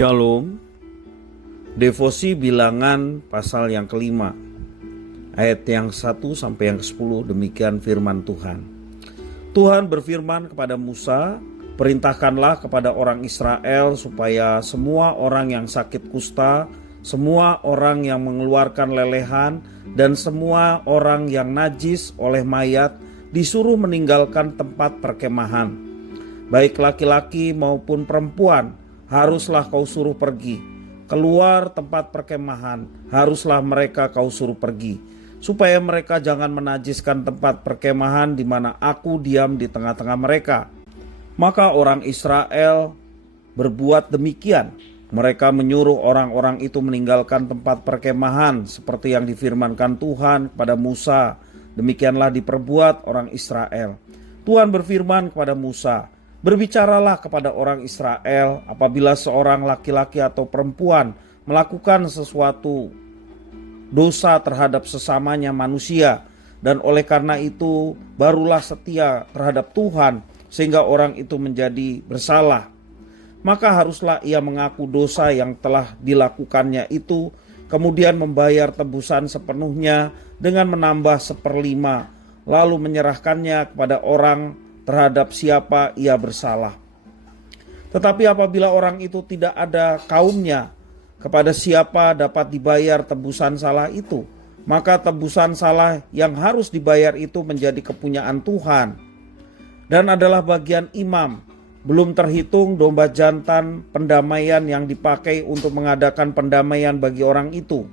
Shalom. Devosi Bilangan pasal yang kelima, ayat yang 1 sampai yang ke-10. Demikian firman Tuhan. Tuhan berfirman kepada Musa, perintahkanlah kepada orang Israel supaya semua orang yang sakit kusta, semua orang yang mengeluarkan lelehan, dan semua orang yang najis oleh mayat disuruh meninggalkan tempat perkemahan. Baik laki-laki maupun perempuan, haruslah kau suruh pergi. Keluar tempat perkemahan, haruslah mereka kau suruh pergi, supaya mereka jangan menajiskan tempat perkemahan di mana aku diam di tengah-tengah mereka. Maka orang Israel berbuat demikian. Mereka menyuruh orang-orang itu meninggalkan tempat perkemahan seperti yang difirmankan Tuhan kepada Musa. Demikianlah diperbuat orang Israel. Tuhan berfirman kepada Musa, berbicaralah kepada orang Israel apabila seorang laki-laki atau perempuan melakukan sesuatu dosa terhadap sesamanya manusia, dan oleh karena itu barulah setia terhadap Tuhan sehingga orang itu menjadi bersalah. Maka haruslah ia mengaku dosa yang telah dilakukannya itu, kemudian membayar tebusan sepenuhnya dengan menambah 1/5, lalu menyerahkannya kepada orang terhadap siapa ia bersalah. Tetapi apabila orang itu tidak ada kaumnya, kepada siapa dapat dibayar tebusan salah itu, maka tebusan salah yang harus dibayar itu menjadi kepunyaan Tuhan dan adalah bagian imam, belum terhitung domba jantan pendamaian yang dipakai untuk mengadakan pendamaian bagi orang itu.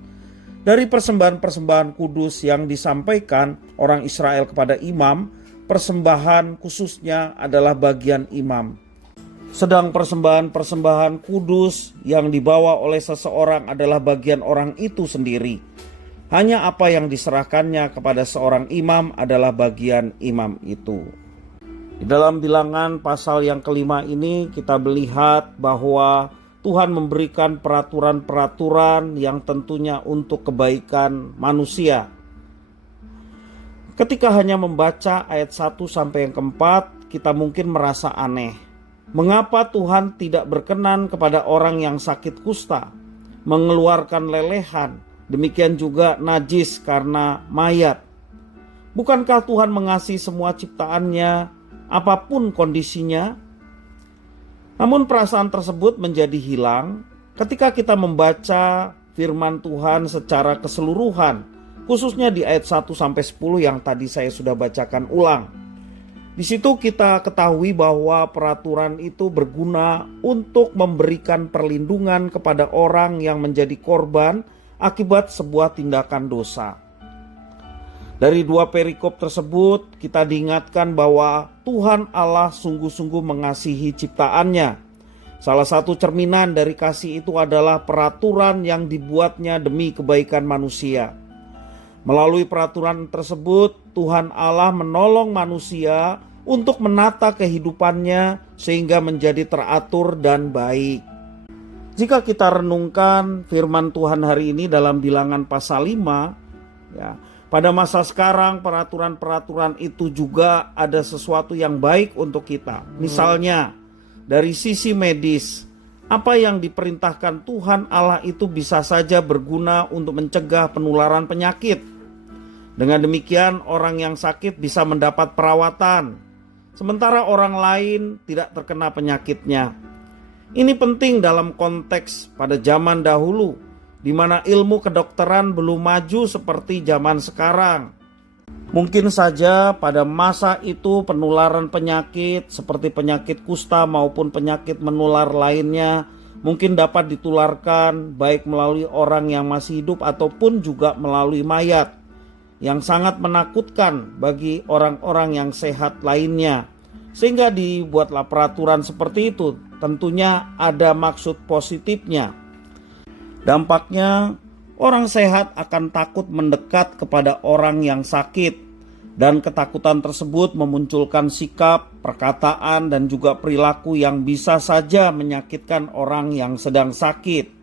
Dari persembahan-persembahan kudus yang disampaikan orang Israel kepada imam, persembahan khususnya adalah bagian imam. Sedang persembahan-persembahan kudus yang dibawa oleh seseorang adalah bagian orang itu sendiri. Hanya apa yang diserahkannya kepada seorang imam adalah bagian imam itu. Di dalam Bilangan pasal yang kelima ini kita melihat bahwa Tuhan memberikan peraturan-peraturan yang tentunya untuk kebaikan manusia. Ketika hanya membaca ayat 1 sampai yang ke-4, kita mungkin merasa aneh. Mengapa Tuhan tidak berkenan kepada orang yang sakit kusta, mengeluarkan lelehan, demikian juga najis karena mayat? Bukankah Tuhan mengasihi semua ciptaannya, apapun kondisinya? Namun perasaan tersebut menjadi hilang ketika kita membaca firman Tuhan secara keseluruhan, khususnya di ayat 1 sampai 10 yang tadi saya sudah bacakan ulang. Di situ kita ketahui bahwa peraturan itu berguna untuk memberikan perlindungan kepada orang yang menjadi korban akibat sebuah tindakan dosa. Dari dua perikop tersebut kita diingatkan bahwa Tuhan Allah sungguh-sungguh mengasihi ciptaannya. Salah satu cerminan dari kasih itu adalah peraturan yang dibuatnya demi kebaikan manusia. Melalui peraturan tersebut, Tuhan Allah menolong manusia untuk menata kehidupannya sehingga menjadi teratur dan baik. Jika kita renungkan firman Tuhan hari ini dalam Bilangan pasal 5, pada masa sekarang peraturan-peraturan itu juga ada sesuatu yang baik untuk kita. Misalnya dari sisi medis, apa yang diperintahkan Tuhan Allah itu bisa saja berguna untuk mencegah penularan penyakit. Dengan demikian orang yang sakit bisa mendapat perawatan, sementara orang lain tidak terkena penyakitnya. Ini penting dalam konteks pada zaman dahulu, di mana ilmu kedokteran belum maju seperti zaman sekarang. Mungkin saja pada masa itu penularan penyakit seperti penyakit kusta maupun penyakit menular lainnya mungkin dapat ditularkan baik melalui orang yang masih hidup ataupun juga melalui mayat, yang sangat menakutkan bagi orang-orang yang sehat lainnya. Sehingga dibuatlah peraturan seperti itu. Tentunya ada maksud positifnya. Dampaknya orang sehat akan takut mendekat kepada orang yang sakit, dan ketakutan tersebut memunculkan sikap, perkataan, dan juga perilaku yang bisa saja menyakitkan orang yang sedang sakit.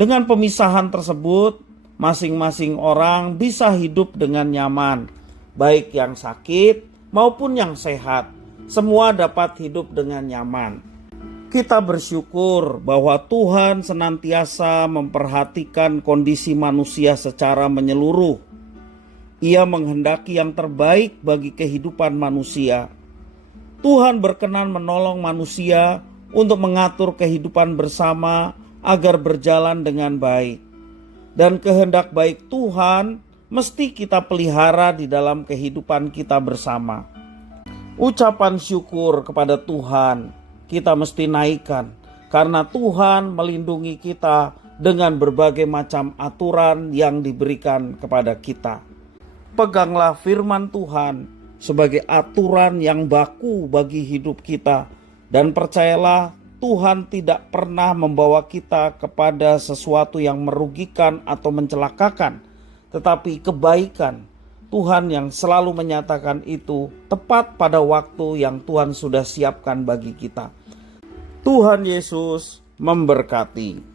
Dengan pemisahan tersebut, masing-masing orang bisa hidup dengan nyaman, baik yang sakit maupun yang sehat. Semua dapat hidup dengan nyaman. Kita bersyukur bahwa Tuhan senantiasa memperhatikan kondisi manusia secara menyeluruh. Ia menghendaki yang terbaik bagi kehidupan manusia. Tuhan berkenan menolong manusia untuk mengatur kehidupan bersama agar berjalan dengan baik. Dan kehendak baik Tuhan mesti kita pelihara di dalam kehidupan kita bersama. Ucapan syukur kepada Tuhan kita mesti naikkan, karena Tuhan melindungi kita dengan berbagai macam aturan yang diberikan kepada kita. Peganglah firman Tuhan sebagai aturan yang baku bagi hidup kita, dan percayalah Tuhan tidak pernah membawa kita kepada sesuatu yang merugikan atau mencelakakan, tetapi kebaikan. Tuhan yang selalu menyatakan itu tepat pada waktu yang Tuhan sudah siapkan bagi kita. Tuhan Yesus memberkati.